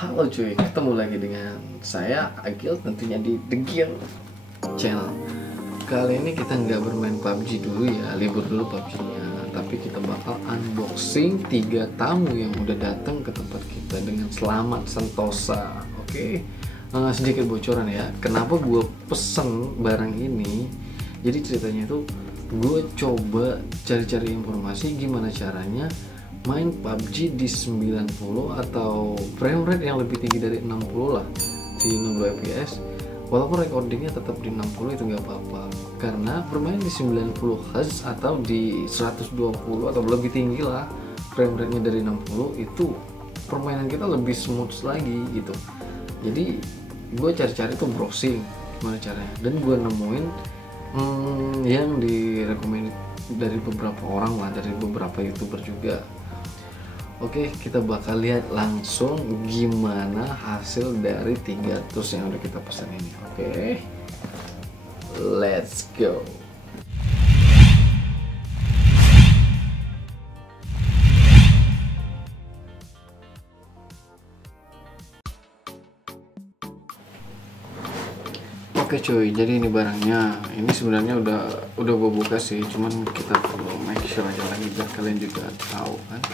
Halo cuy, ketemu lagi dengan saya Agil tentunya di The Gear Channel. Kali ini kita nggak bermain PUBG dulu ya, libur dulu PUBG-nya, tapi kita bakal unboxing 3 tamu yang udah datang ke tempat kita dengan selamat sentosa. Oke. Sedikit bocoran ya, kenapa gue pesen barang ini. Jadi ceritanya itu gue coba cari-cari informasi gimana caranya main PUBG di 90 atau frame rate yang lebih tinggi dari 60 lah, di 60 fps, walaupun recordingnya tetap di 60 itu nggak apa-apa, karena bermain di 90 Hz atau di 120 atau lebih tinggi lah frame rate nya dari 60 itu permainan kita lebih smooth lagi gitu. Jadi gue cari-cari tuh browsing gimana caranya, dan gue nemuin yang direkomend dari beberapa orang lah, dari beberapa YouTuber juga. Oke, kita bakal lihat langsung gimana hasil dari 3 tools yang udah kita pesan ini. Oke, let's go. Oke cuy, jadi ini barangnya. Ini sebenarnya udah gue buka sih, cuman kita perlu make sure aja lagi biar kalian juga tahu kan.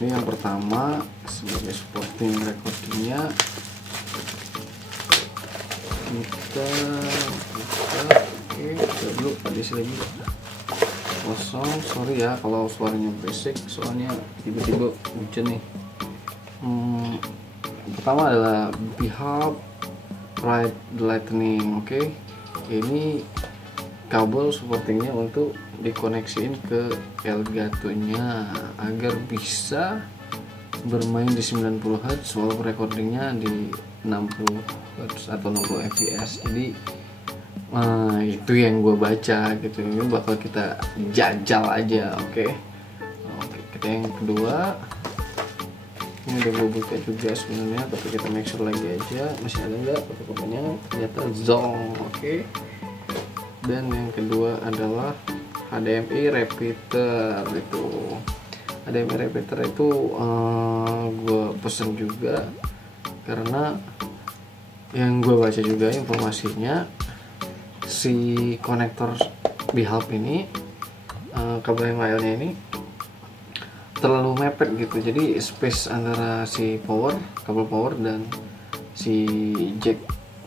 Ini yang pertama sebagai supporting recordingnya, kita buka. Oke, kita dulu di sini dulu kosong. Sorry ya kalau suaranya berisik, soalnya tiba-tiba hujan nih. Pertama adalah Beehive Right Lightning. Oke, ini kabel supportingnya untuk dikoneksiin ke Elgato nya agar bisa bermain di 90 Hz walaupun recordingnya di 60 Hz atau 60 fps. Jadi itu yang gue baca gitu. Ini bakal kita jajal aja. Oke, kita yang kedua, ini udah gue buka juga sebenarnya, tapi kita make sure lagi aja masih ada nggak foto-fotonya. Ternyata zong. Oke. Dan yang kedua adalah HDMI repeater. Itu HDMI repeater itu gue pesen juga karena yang gue baca juga informasinya, si konektor Beehive ini, kabel MHL nya ini terlalu mepet gitu, jadi space antara si kabel power dan si jack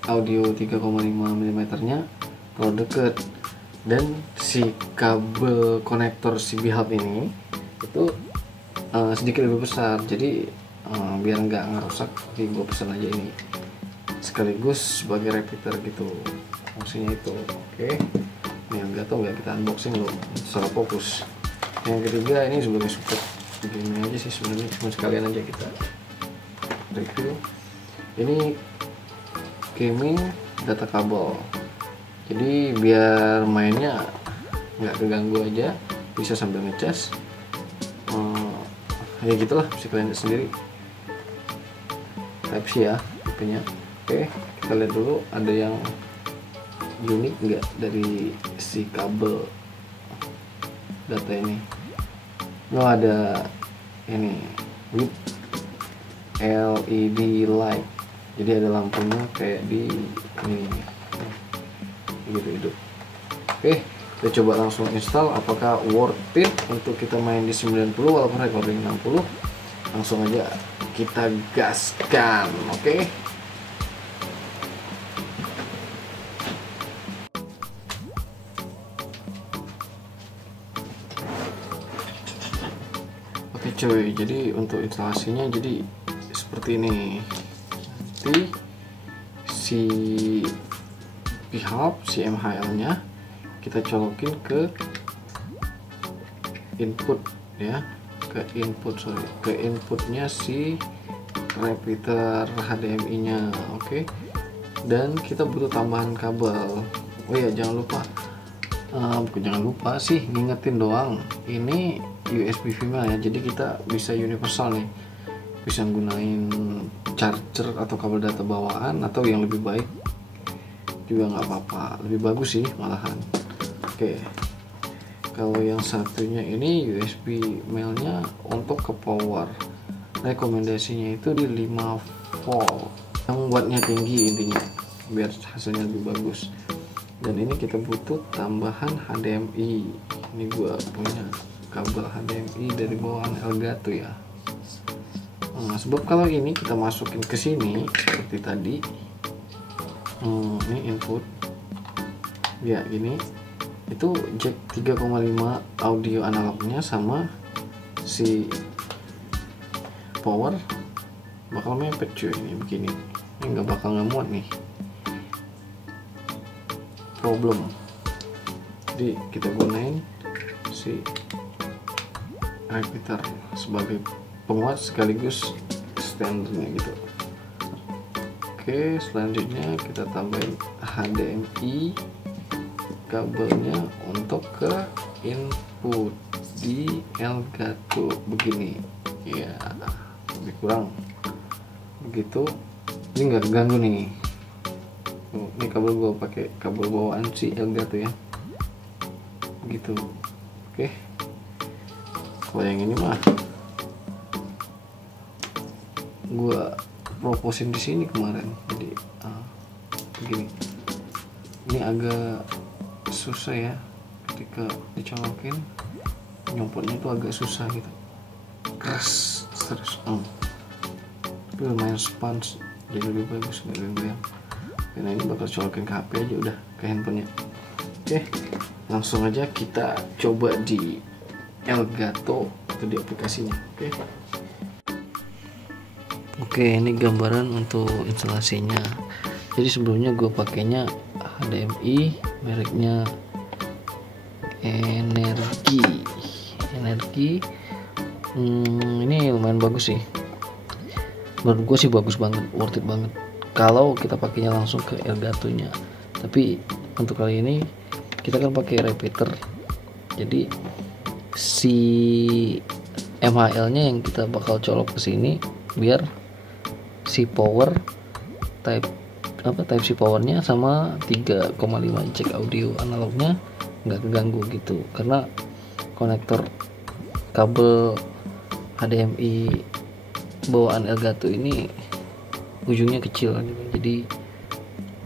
audio 3,5 mm nya terlalu deket, dan si kabel konektor si Beehive ini itu sedikit lebih besar. Jadi biar nggak ngerusak, jadi gue pesan aja ini sekaligus sebagai repeater gitu, fungsinya itu. Oke, ini yang nggak tahu nggak kita unboxing loh secara fokus. Yang ketiga ini sebagai support, begini aja sih sebenarnya, cuma sekalian aja kita review. Ini gaming data kabel, jadi biar mainnya nggak keganggu aja, bisa sambil ngecas. Ya gitulah, bisa kalian lihat sendiri. Type C ya tipenya. Oke, kita lihat dulu ada yang unik nggak dari si kabel data ini. Ada ini with LED light, jadi ada lampunya kayak di ini gitu hidup. Oke, kita coba langsung install. Apakah worth it untuk kita main di 90 walaupun recording 60? Langsung aja kita gaskan. Oke. Oke cuy, jadi untuk instalasinya jadi seperti ini. Nanti si Beehive, si MHL nya kita colokin ke input ya, ke inputnya si repeater HDMI nya. Oke, dan kita butuh tambahan kabel. Oh ya, jangan lupa, jangan lupa sih, ngingetin doang, ini USB female ya, jadi kita bisa universal nih, bisa gunain charger atau kabel data bawaan, atau yang lebih baik juga nggak apa-apa, lebih bagus sih malahan. Oke, kalau yang satunya ini USB male nya untuk ke power. rekomendasinya itu di 5 volt yang wattnya tinggi intinya biar hasilnya lebih bagus. Dan ini kita butuh tambahan HDMI. Ini gua punya kabel HDMI dari bawaan Elgato ya. Nah, sebab kalau ini kita masukin ke sini seperti tadi, ini input ya gini, itu jack 3,5 audio analognya sama si power bakal mepet cuy. Ini begini, ini nggak bakal ngemuat nih, problem. Jadi kita gunain si repeater sebagai penguat sekaligus standarnya gitu. Oke, selanjutnya kita tambahin HDMI kabelnya untuk ke input di Elgato begini ya, lebih kurang begitu. Ini nggak ganggu nih. Ini kabel gua pakai kabel bawaan si Elgato ya, begitu. Oke, kalau yang ini mah gua proposin di sini kemarin, jadi begini. Ini agak susah ya ketika dicolokin, nyopotnya itu agak susah gitu, keras terus tapi lumayan sponge, jadi lebih bagus, nggak goyang. Karena ini bakal colokin ke HP aja udah, ke handphonenya. Oke, langsung aja kita coba di Elgato atau di aplikasinya. Oke, ini gambaran untuk instalasinya. Jadi sebelumnya gue pakainya HDMI mereknya Energi. Ini lumayan bagus sih, menurut gue sih bagus banget, worth it banget kalau kita pakainya langsung ke Elgato nya. Tapi untuk kali ini kita kan pakai repeater, jadi si MHL nya yang kita bakal colok ke sini biar si power type C powernya sama 3,5 jack audio analognya nggak keganggu gitu, karena konektor kabel HDMI bawaan Elgato ini ujungnya kecil gitu, jadi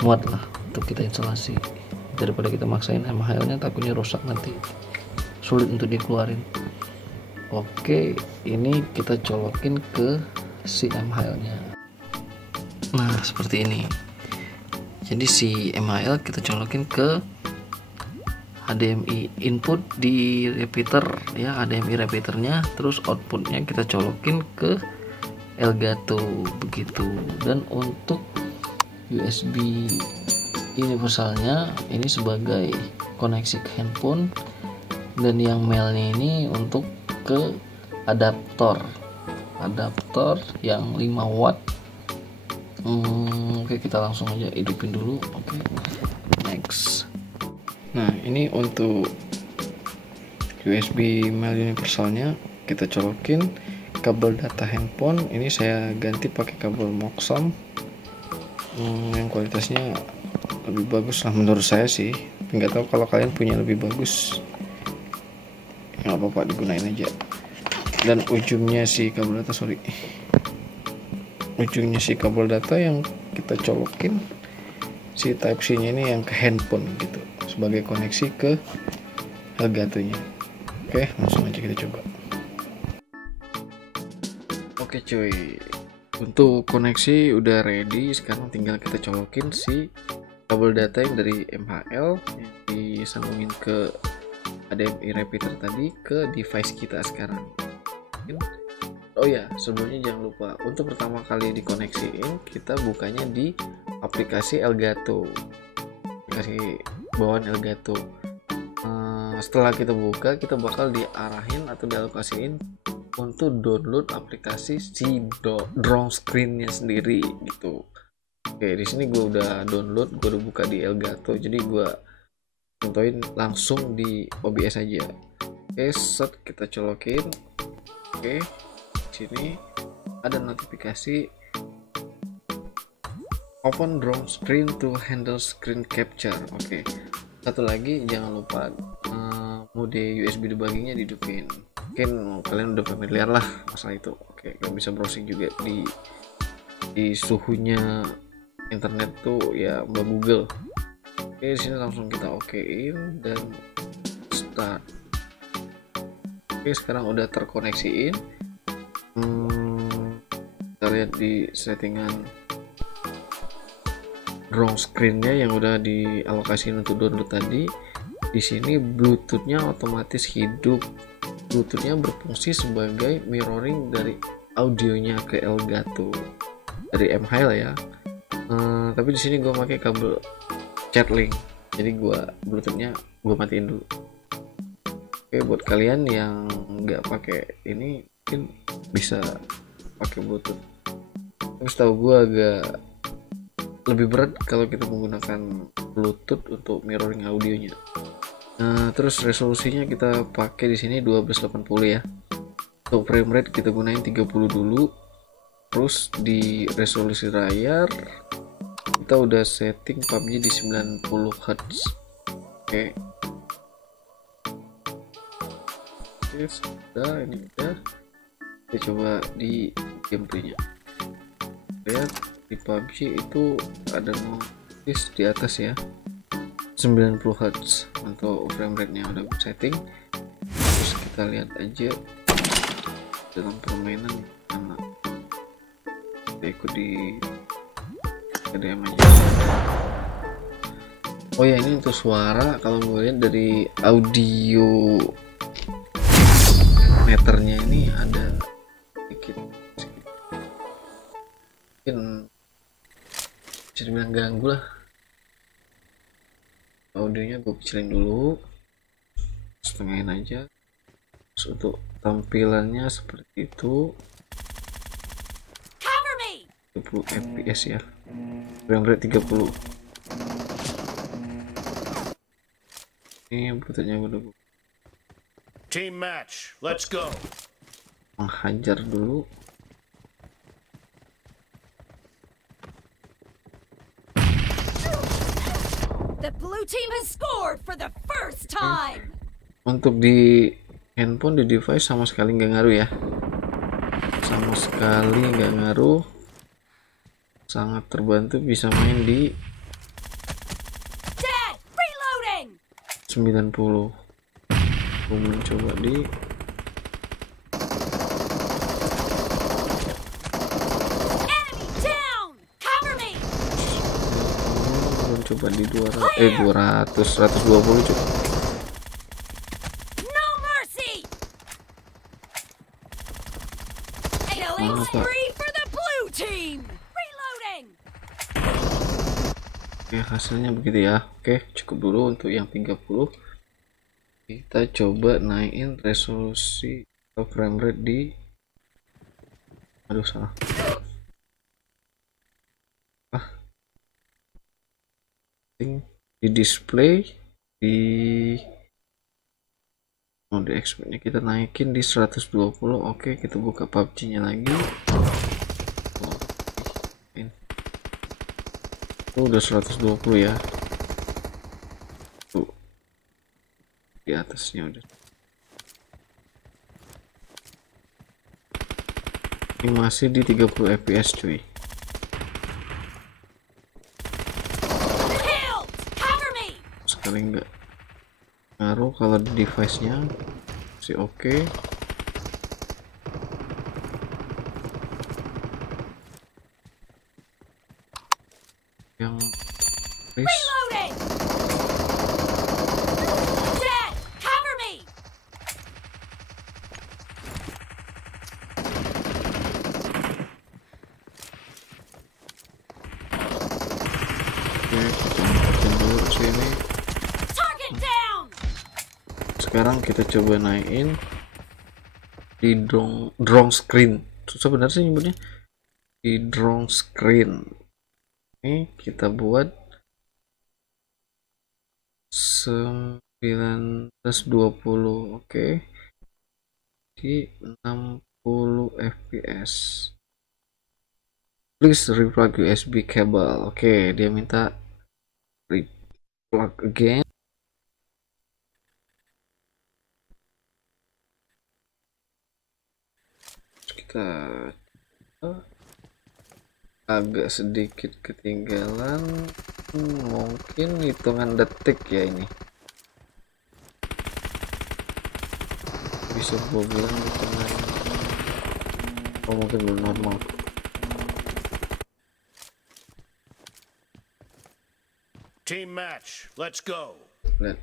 muat lah untuk kita instalasi daripada kita maksain MHL nya, takutnya rusak nanti, sulit untuk dikeluarin. Oke, ini kita colokin ke si MHL nya. Nah seperti ini, jadi si MHL kita colokin ke HDMI input di repeater ya, HDMI repeaternya, terus outputnya kita colokin ke Elgato begitu. Dan untuk USB universalnya ini sebagai koneksi ke handphone, dan yang mailnya ini untuk ke adaptor yang 5 watt. Oke, kita langsung aja hidupin dulu. Oke, next. Nah ini untuk USB mail universalnya kita colokin kabel data handphone. Ini saya ganti pakai kabel Moxom yang kualitasnya lebih bagus lah menurut saya sih, nggak tahu kalau kalian punya lebih bagus, nggak apa-apa, digunain aja. Dan ujungnya si kabel data yang kita colokin si type C nya ini yang ke handphone gitu, sebagai koneksi ke Elgato nya. Oke, langsung aja kita coba. Oke cuy, untuk koneksi udah ready, sekarang tinggal kita colokin si kabel data yang dari MHL yang disambungin ke HDMI repeater tadi ke device kita sekarang. Oh ya, sebelumnya jangan lupa untuk pertama kali dikoneksiin kita bukanya di aplikasi Elgato, aplikasi bawaan Elgato. Setelah kita buka, kita bakal diarahin atau dialokasiin untuk download aplikasi si drone screen-nya sendiri gitu. Oke, di sini gue udah download, gue udah buka di Elgato, jadi gue contohin langsung di OBS aja. Oke, set kita colokin. Oke, sini ada notifikasi open drone screen to handle screen capture. Oke, satu lagi jangan lupa mode USB debuggingnya dihidupin. Mungkin kalian udah familiar lah masalah itu. Oke, kayak nggak bisa browsing juga di suhunya internet tuh ya Mbak Google. Oke, di sini langsung kita okein dan start. Oke, sekarang udah terkoneksiin. Kita lihat di settingan drone screen-nya yang udah dialokasiin untuk download tadi. Di sini Bluetooth-nya otomatis hidup. Bluetooth-nya berfungsi sebagai mirroring dari audionya ke Elgato dari MHL ya. Tapi di sini gue pakai kabel Chatlink, jadi Bluetooth-nya gue matiin dulu. Oke, buat kalian yang nggak pakai ini mungkin bisa pakai Bluetooth. Tapi setahu gue agak lebih berat kalau kita menggunakan Bluetooth untuk mirroring audionya. Nah, terus resolusinya kita pakai di sini 1280 ya. Untuk frame rate kita gunain 30 dulu. Terus di resolusi layar kita udah setting PUBG di 90 Hz. Oke. Oke, sudah, ini udah. Kita coba di gameplaynya. Lihat di PUBG itu ada notice di atas ya. 90 Hz untuk frame rate nya udah setting. Terus kita lihat aja dalam permainan mana. Kita ikut di KDM aja. Oh ya, ini untuk suara. Kalau melihat dari audio meternya ini ada sedikit mungkin bisa dibilang ganggu lah. Audionya gue kecilin dulu, setengahin aja. Terus untuk tampilannya seperti itu, 30 fps ya, frame rate 30. Ini Bluetoothnya gue udah Team match, let's go. menghajar dulu. The blue team has scored for the first time. Untuk di handphone, di device sama sekali nggak ngaruh ya, sama sekali nggak ngaruh. Sangat terbantu bisa main di Dead. Reloading. 90. Gue mencoba di Enemy down. Cover me. coba di 200 120 coba. No mercy. Killing Mana, Pak? spree for the blue team. Reloading. Oke, hasilnya begitu ya. Oke, cukup dulu untuk yang 30. Kita coba naikin resolusi atau frame rate di, aduh salah, di display, di mode expert-nya kita naikin di 120. Oke, kita buka PUBG-nya lagi. Itu udah 120 ya. Tuh, di atasnya udah. Ini masih di 30 fps cuy. Killed. Cover me. Sekali enggak ngaruh kalau di device nya masih oke. Yang please Reloading. Dead. Cover me. oke, kita angkatin dulu sini. Target down. Sekarang kita coba naikin di drone screen. Susah benar sih nyebutnya, di drone screen. Ini kita buat 920. Oke, di 60 fps. Please replug USB cable. Oke, dia minta replug again. Kita kita agak sedikit ketinggalan, mungkin hitungan detik ya ini. Bisa gue bilang hitungan, mungkin belum normal. Team match, let's go. Lihat.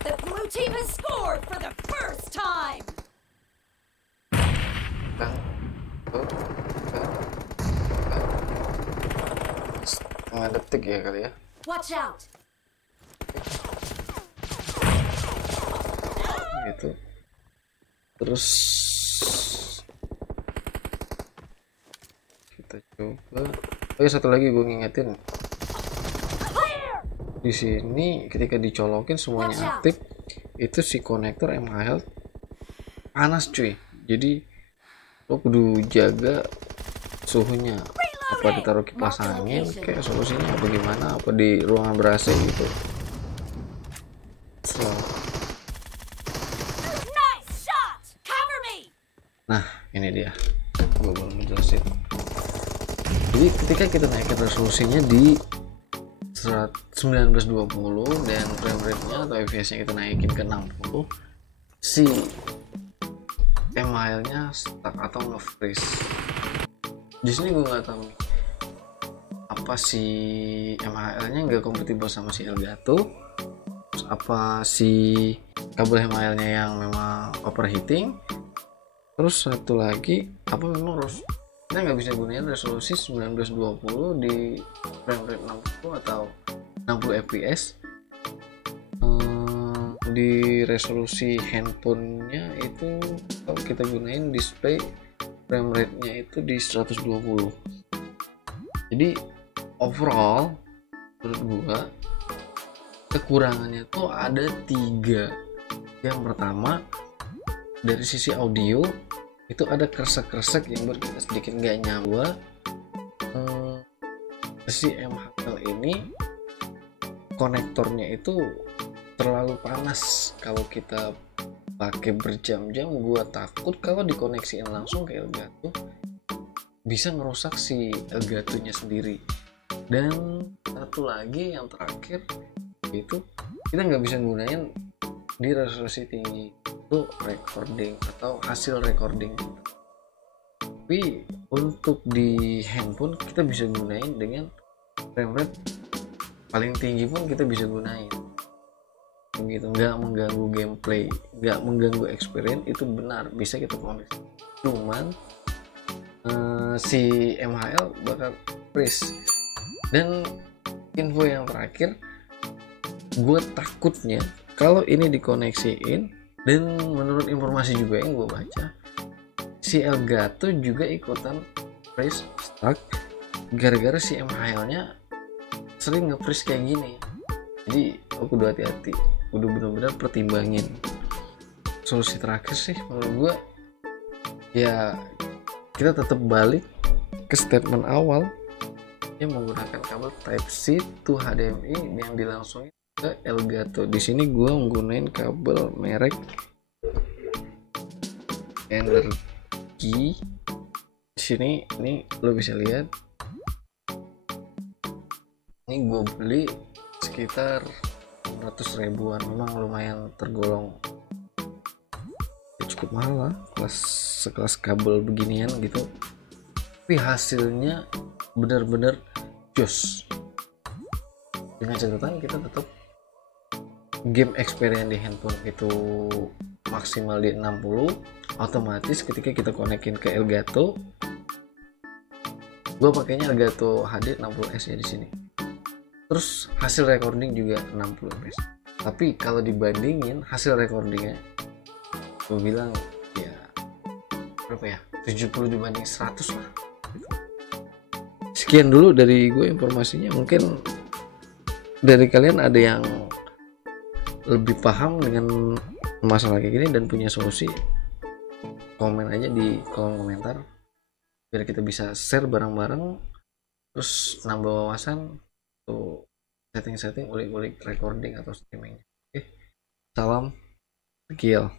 The blue team has scored for the first time. Setengah detik ya kali ya. Watch out. Gitu. Terus kita coba. Oh ya, satu lagi gue ngingetin. Di sini ketika dicolokin semuanya aktif, itu si konektor MHL panas cuy. Jadi lo kudu jaga suhunya. Apa ditaruh kipas angin, kayak solusinya apa gimana, apa di ruangan ber-AC gitu. So. Nah, ini dia. Gue belum menjelasin. Jadi ketika kita naikin resolusinya di 1920 dan frame rate-nya atau FPS-nya kita naikin ke 60, si MHL-nya stuck atau nge-freeze. Di sini gue nggak tahu nih, apa si MHL-nya nggak kompatibel sama si Elgato, terus apa si kabel MHL-nya yang memang overheating, terus satu lagi apa memang kita nggak bisa gunain resolusi 1920 di frame rate 60 atau 60 fps. Di resolusi handphonenya itu kalau kita gunain display frame rate-nya itu di 120. Jadi overall menurut gua kekurangannya tuh ada 3. Yang pertama, dari sisi audio itu ada kresek-kresek yang sedikit nggak nyawa. Si MHL ini konektornya itu terlalu panas kalau kita pakai berjam-jam. Gua takut kalau dikoneksiin langsung ke Elgato bisa ngerusak si Elgatonya sendiri. Dan satu lagi yang terakhir, itu kita nggak bisa gunain di resolusi tinggi itu recording atau hasil recording. Tapi untuk di handphone kita bisa gunain dengan frame rate paling tinggi pun kita bisa gunain begitu, nggak mengganggu gameplay, nggak mengganggu experience. Itu benar bisa kita koneksi, cuman si MHL bakal freeze. Dan info yang terakhir, gue takutnya kalau ini dikoneksiin, dan menurut informasi juga yang gue baca, si Elgato juga ikutan freeze stuck gara-gara si MHL-nya sering nge-freeze kayak gini. Jadi aku udah hati-hati, udah bener-bener pertimbangin. Solusi terakhir sih menurut gue ya kita tetap balik ke statement awal yang menggunakan kabel Type-C to HDMI yang dilangsungin ke Elgato. Di sini gue menggunakan kabel merek Energi. Di sini ini lo bisa lihat, ini gue beli sekitar 100 ribuan. Memang lumayan tergolong ya, cukup mahal lah sekelas kabel beginian gitu, tapi hasilnya benar-benar jos. Dengan catatan kita tetap game experience di handphone itu maksimal di 60. Otomatis ketika kita konekin ke Elgato, gue pakainya Elgato HD 60S ya di sini. Terus hasil recording juga 60 fps. Tapi kalau dibandingin hasil recordingnya, gue bilang ya berapa ya, 70 dibanding 100 lah. Sekian dulu dari gue informasinya. Mungkin dari kalian ada yang lebih paham dengan masalah kayak gini dan punya solusi, komen aja di kolom komentar biar kita bisa share bareng-bareng, terus nambah wawasan tuh setting-setting ulik-ulik recording atau streaming. Oke, salam kill.